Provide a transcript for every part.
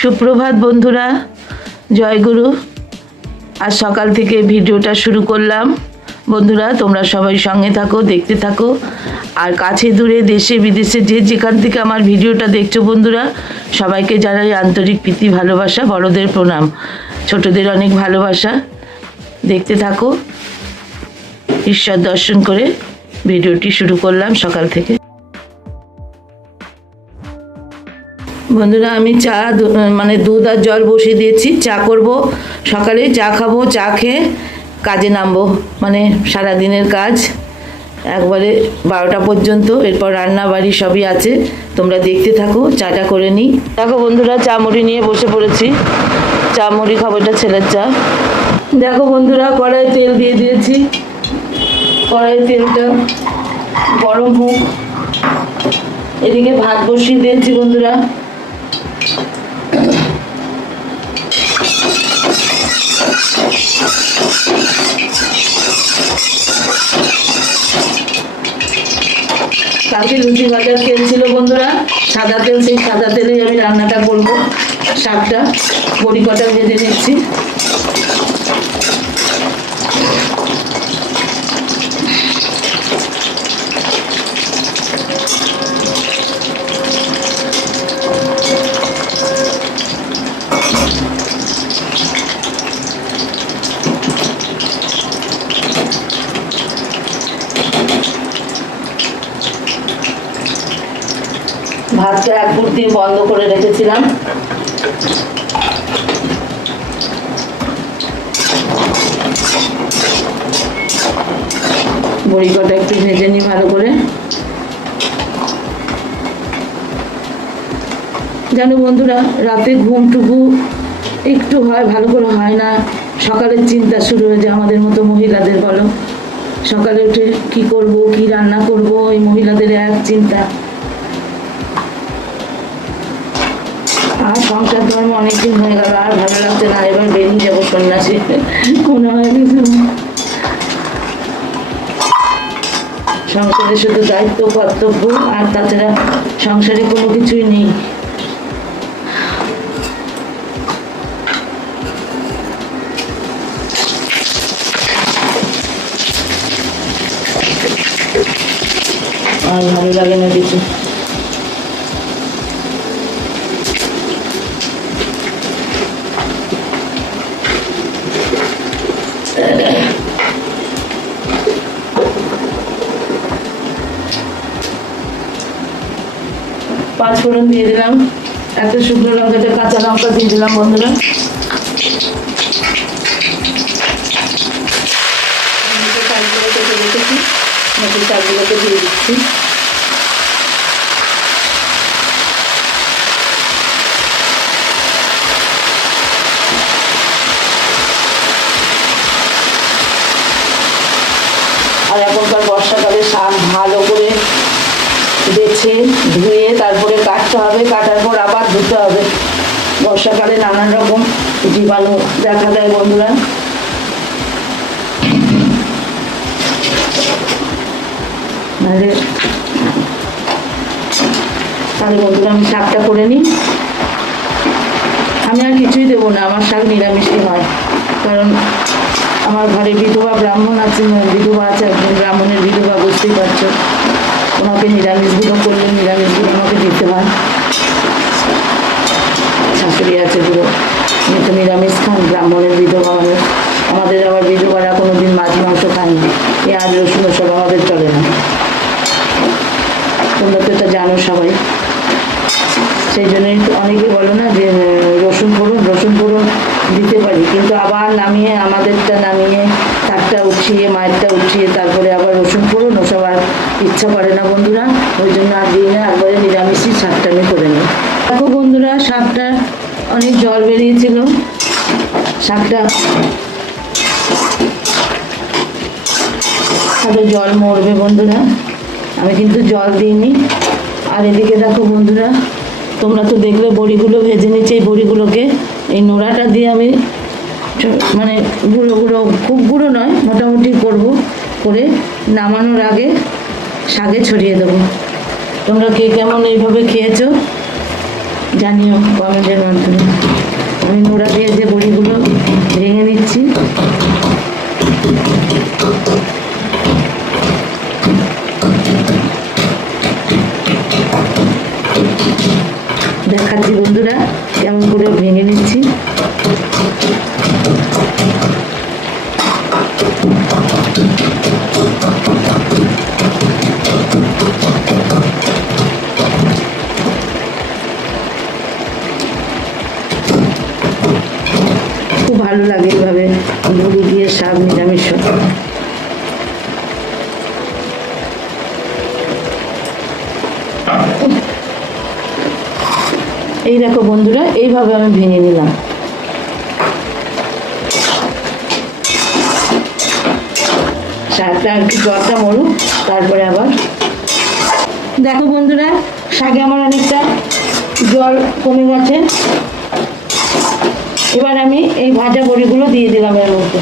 সুপ্রভাত বন্ধুরা জয়গুরু আজ সকাল থেকে ভিডিওটা শুরু করলাম। বন্ধুরা, তোমরা সবাই সঙ্গে থাকো, দেখতে থাকো। আর কাছে দূরে দেশে, বিদেশে যে যেখান থেকে আমার ভিডিওটা দেখছ বন্ধুরা, সবাইকে জানাই আন্তরিক প্রীতি, ভালোবাসা, বড়দের প্রণাম। ছোটদের অনেক ভালোবাসা। দেখতে থাকো। ঈশ্বর দর্শন করে ভিডিওটি শুরু করলাম সকাল থেকে। বন্ধুরা, আমি চা মানে দুধ আর জল বসিয়ে দিয়েছি। চা করব সকালে, চা খাব, চা খেয়ে কাজে নামবো। মানে সারা দিনের কাজ। একবারে বারোটা পর্যন্ত, এরপর রান্না বাড়ি সবই আছে। তোমরা দেখতে থাকো, চাটা করে নিই। দেখো বন্ধুরা, চা মুড়ি নিয়ে বসে পড়েছি। চা মুড়ি খাব, এটা ছেলের চা। দেখো বন্ধুরা কড়াই তেল দিয়ে দিয়েছি। কড়াই তেলটা গরম হোক। এদিকে ভাত বসিয়ে দিয়েছি বন্ধুরা। কালকে লুচি ভাজার তেল ছিল বন্ধুরা। সাদা তেল, সেই সাদা তেলেই আমি রান্নাটা করব, শাকটা। বড়ি কটা ভেজে নিচ্ছি। ভাতটা এক ফুট বন্ধ করে রেখেছিলাম। বড়ি কটা একটু ভেজে নিই ভালো করে। জানো বন্ধুরা, রাতে ঘুমটুকু একটু হয়, ভালো করে হয় না। সকালের চিন্তা শুরু হয়ে যায় আমাদের মতো মহিলাদের, বলো। সকালে উঠে কি করব, কি রান্না করব এই মহিলাদের এক চিন্তা। আর সংসার ধর্ম অনেকদিন হয়ে গেল, আর ভালো লাগছে না। এবার বেরিয়ে যাব সন্ন্যাসী মনে হয় কিছু সংসারে শুধু দায়িত্ব, কর্তব্য, আর তাছাড়া সংসারে কোনো কিছুই নেই। আর ভালো লাগে না পাঁচ ফোড়ন দিয়ে দিলাম। একটা শুকনো লঙ্কাটা কাঁচা লঙ্কা দিয়ে দিলাম বন্ধুরা। আর এখনকার বর্ষাকালে শাক ভালো করে বেছে ধুয়ে তারপরে কাটতে হবে, কাটার পর আবার ধুতে হবে। বর্ষাকালে নানান রকম জীবাণু দেখা দেয় বন্ধুরা। তাহলে বন্ধুরা আমি শাকটা করে নিই। আমি আর কিছুই দেবো না, আমার শাক নিরামিষই হয়। কারণ আমার ঘরে বিধবা ব্রাহ্মণ আছে বিধবা আছে একজন ব্রাহ্মণের বিধবা, বুঝতেই পারছ। ওনাকে নিরামিষগুলো করলে নিরামিষগুলো আমাকে দিতে হয়। শাশুড়ি আছে পুরো। উনি তো নিরামিষ খান, ব্রাহ্মণের বিধবা মানুষ আমাদের আবার বিধবারা কোনো দিন মাছ, মাংস খায়নি পেঁয়াজ রসুন সব আমাদের চলে না। তোমরা তো এটা জানো সবাই। সেই জন্যই তো অনেকে বলো না যে রসুন ফোড়ন রসুন ফোড়ন দিতে পারি। কিন্তু আবার নামিয়ে আমাদেরটা নামিয়ে তারটা উঠিয়ে মায়েরটা উঠিয়ে তারপরে আবার রসুন ফোড়ন ওসব আর ইচ্ছা করে না বন্ধুরা, ওই জন্য আর দিই না, একবারে নিরামিষই শাকটা আমি করে নিই। দেখো বন্ধুরা শাকটা অনেক জল বেরিয়েছিল। শাকটা তাহলে জল মরবে বন্ধুরা। আমি কিন্তু জল দিইনি। আর এদিকে দেখো বন্ধুরা, তোমরা তো দেখলে বড়িগুলো ভেজে নিচ্ছি, এই বড়িগুলোকে। এই নোড়াটা দিয়ে আমি মানে গুঁড়ো গুঁড়ো, খুব গুঁড়ো নয়, মোটামুটি করব, করে নামানোর আগে শাকে ছড়িয়ে দেবো। তোমরা কে কেমন এইভাবে খেয়েছো? জানিও কমেন্টের মাধ্যমে। ভালো লাগে এইভাবে মুড়ি দিয়ে শাক নিরামিষ এই দেখো বন্ধুরা, এইভাবে আমি ভেঙে নিলাম। তারপরে আবার। দেখো বন্ধুরা শাকে আমার অনেকটা জল কমে গেছে। এবার আমি এই ভাজা বড়িগুলো দিয়ে দিলাম এর মধ্যে।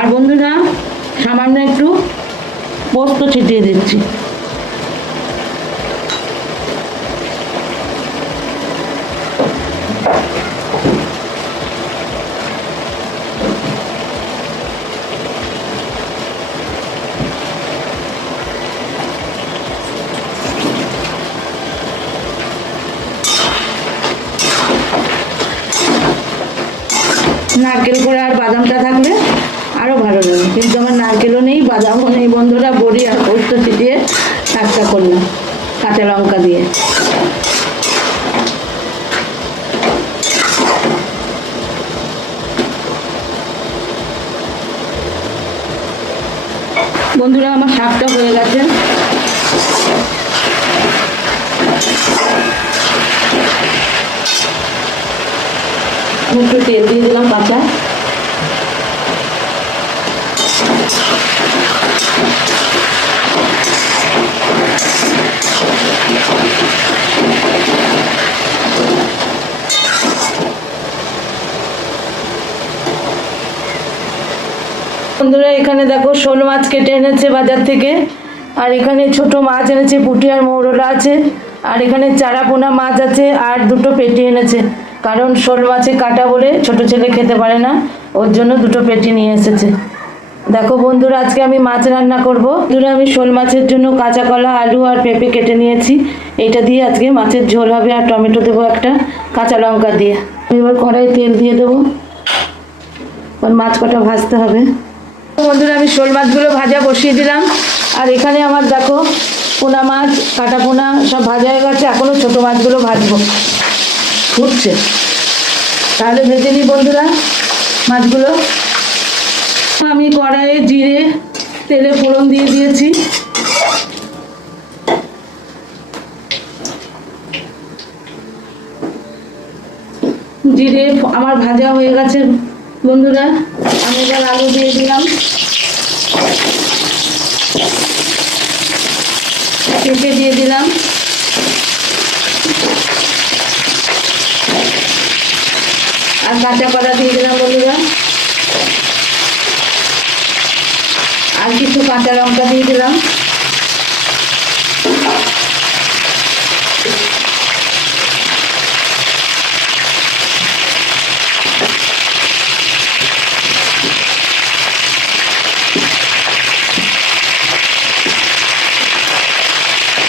আর বন্ধুরা সামান্য একটু পোস্ত ছিটিয়ে দিচ্ছি নারকেল করে আর বাদামটা থাকলে আরও ভালো লাগে কিন্তু আমার নারকেলও নেই বাদামও নেই বন্ধুরা বড়ি আর পোস্ত ছিটিয়ে শাকটা করলাম, কাঁচা লঙ্কা দিয়ে। বন্ধুরা, আমার শাকটা হয়ে গেছে। দিয়ে দিলাম, কাঁচা। বন্ধুরা, এখানে দেখো শোল মাছ কেটে এনেছে বাজার থেকে। আর এখানে ছোট মাছ এনেছে, পুঁটি আর মৌরলা আছে। আর এখানে চারা পোনা মাছ আছে, আর দুটো পেটি এনেছে। কারণ শোল মাছে কাটা বলে ছোট ছেলে খেতে পারে না, ওর জন্য দুটো পেটি নিয়ে এসেছে। দেখো বন্ধুরা, আজকে আমি মাছ রান্না করব। বন্ধুরা, আমি শোল মাছের জন্য কাঁচা কলা, আলু আর পেঁপে কেটে নিয়েছি। এইটা দিয়ে আজকে মাছের ঝোল হবে, আর টমেটো দেবো একটা, কাঁচা লঙ্কা দিয়ে। এবার কড়াই তেল দিয়ে দেবো। এবার মাছ কটা ভাজতে হবে। বন্ধুরা, আমি শোল মাছগুলো ভাজা বসিয়ে দিলাম। আর এখানে আমার দেখো পোনা মাছ, কাটা পোনা সব ভাজা হয়ে গেছে। এখনও ছোটো মাছগুলো ভাজবো। ফুটছে। তাহলে ভেজে নিই বন্ধুরা মাছগুলো। আমি কড়াইয়ে জিরে, তেলে ফোড়ন দিয়ে দিয়েছি। জিরে আমার ভাজা হয়ে গেছে। বন্ধুরা, আমি এবার আলু দিয়ে দিলাম। পেঁপে দিয়ে দিলাম। আর কাঁচা কলা দিয়ে দিলাম বন্ধুরা। আর কিছু কাঁচা লঙ্কা দিয়ে দিলাম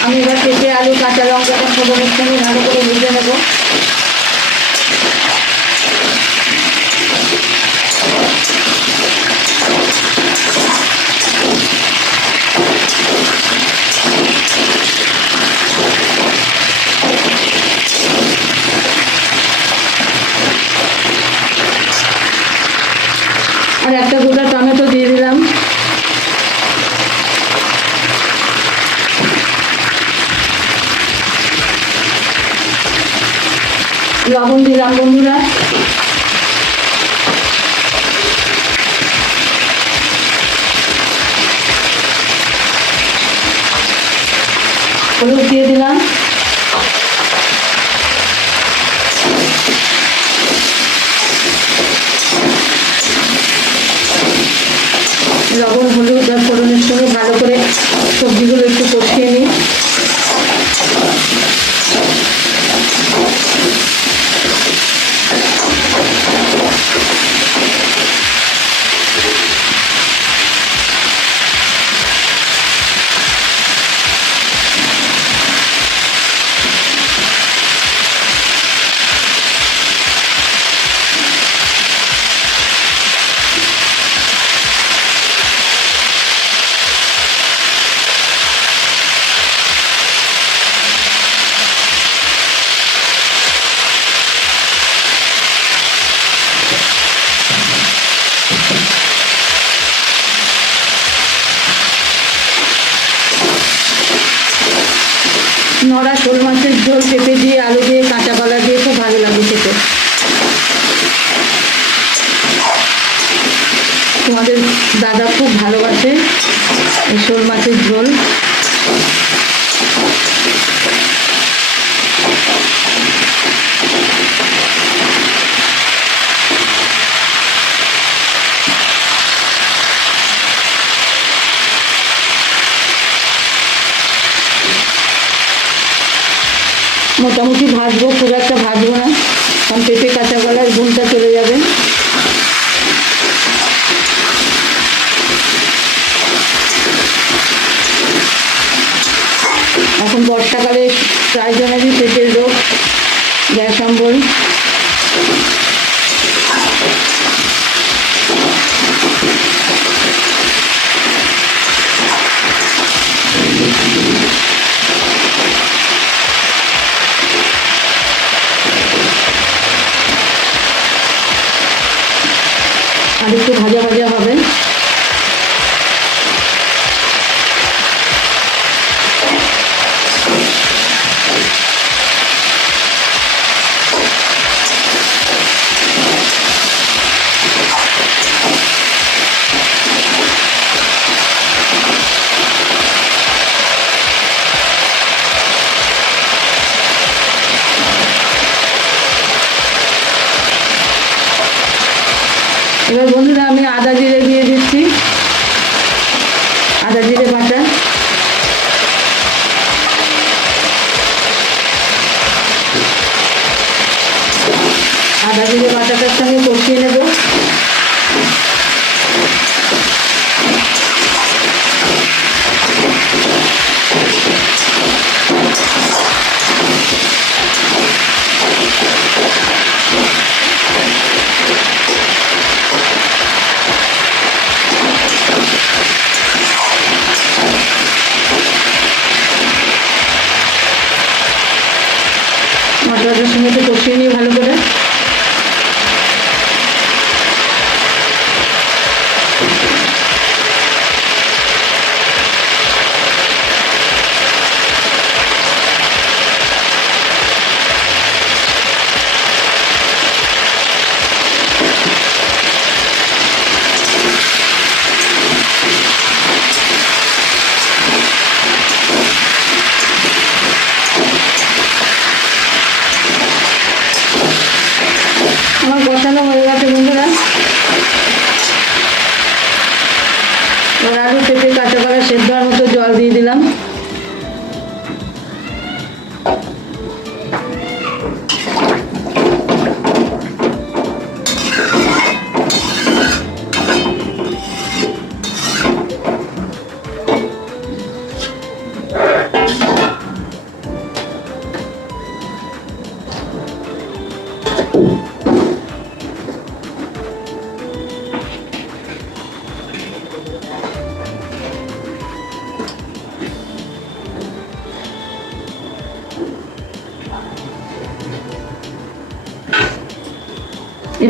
আমি এবার পেঁপে আলু কাঁচা লঙ্কাটা সব সঙ্গে ভালো করে ভেজে নেব লবণ দিলাম বন্ধুরা। হলুদ ঝোল পেঁপে দিয়ে আলু দিয়ে কাঁচা মোটামুটি ভাজবো, খুব একটা ভাজবো না। কারণ পেঁপে, কাঁচা গলার গুণটা চলে যাবে। এখন বর্ষাকালে প্রায় জনের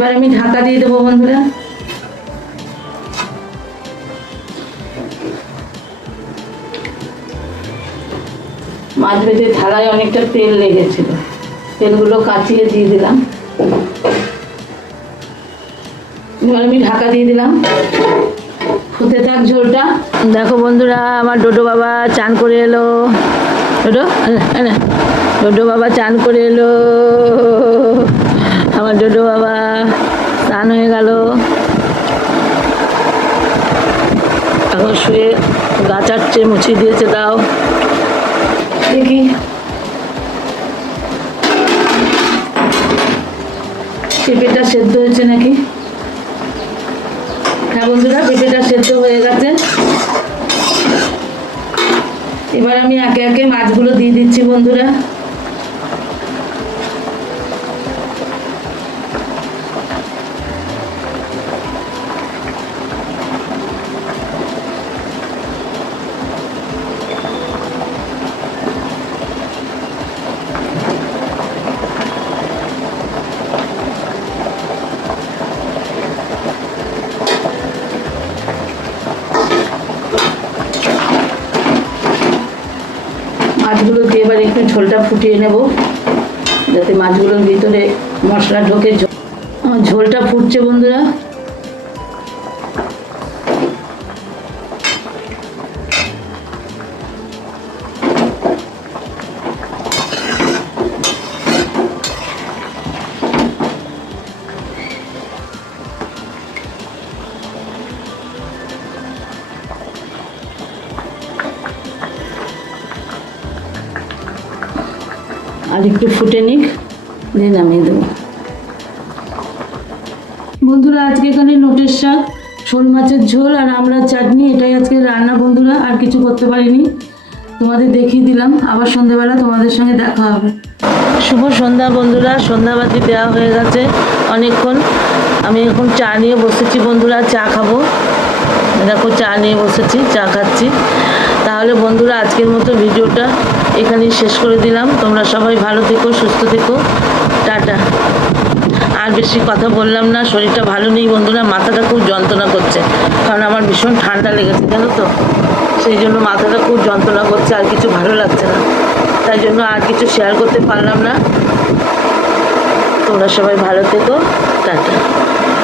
এবার আমি ঢাকা দিয়ে দেবো বন্ধুরা। মাছ ভেজে থালায় অনেকটা তেল লেগেছিল। তেলগুলো কাচিয়ে দিয়ে দিলাম। এবার আমি ঢাকা দিয়ে দিলাম। ফুটে থাক ঝোলটা। দেখো বন্ধুরা, আমার ডোডো বাবা চান করে এলো। ডোডো ডোডো বাবা চান করে এলো। আমার ডোডো বাবা, স্নান হয়ে গেল। এখন শুয়ে গা চাটছে, মুছিয়ে দিয়েছে দাও দেখি। পেঁপেটা সেদ্ধ হয়েছে নাকি? হ্যাঁ বন্ধুরা, পেঁপেটা সেদ্ধ হয়ে গেছে। এবার আমি একে একে মাছগুলো দিয়ে দিচ্ছি বন্ধুরা মাছগুলো দিয়ে এবার একটু ঝোলটা ফুটিয়ে নেব যাতে মাছগুলোর ভিতরে মশলা ঢোকে। ঝোলটা ফুটছে বন্ধুরা। একটু ফুটে নিক দিয়ে নামিয়ে দেবো। বন্ধুরা, আজকে এখানে নোটের শাক, শোল মাছের ঝোল আর আমরা চাটনি, এটাই আজকে রান্না বন্ধুরা, আর কিছু করতে পারিনি। তোমাদের দেখিয়ে দিলাম, আবার সন্ধ্যেবেলা তোমাদের সঙ্গে দেখা হবে। শুভ সন্ধ্যা বন্ধুরা, সন্ধ্যাবাতি দেওয়া হয়ে গেছে অনেকক্ষণ। আমি এখন চা নিয়ে বসেছি বন্ধুরা, চা খাব। দেখো, চা নিয়ে বসেছি, চা খাচ্ছি। তাহলে বন্ধুরা, আজকের মতো ভিডিওটা এখানেই শেষ করে দিলাম। তোমরা সবাই ভালো থেকো, সুস্থ থেকো। টাটা। আর বেশি কথা বললাম না, শরীরটা ভালো নেই বন্ধুরা, মাথাটা খুব যন্ত্রণা করছে। কারণ আমার ভীষণ ঠান্ডা লেগেছে, জানো তো? সেই জন্য মাথাটা খুব যন্ত্রণা করছে, আর কিছু ভালো লাগছে না। তাই জন্য আর কিছু শেয়ার করতে পারলাম না। তোমরা সবাই ভালো থেকো। টাটা।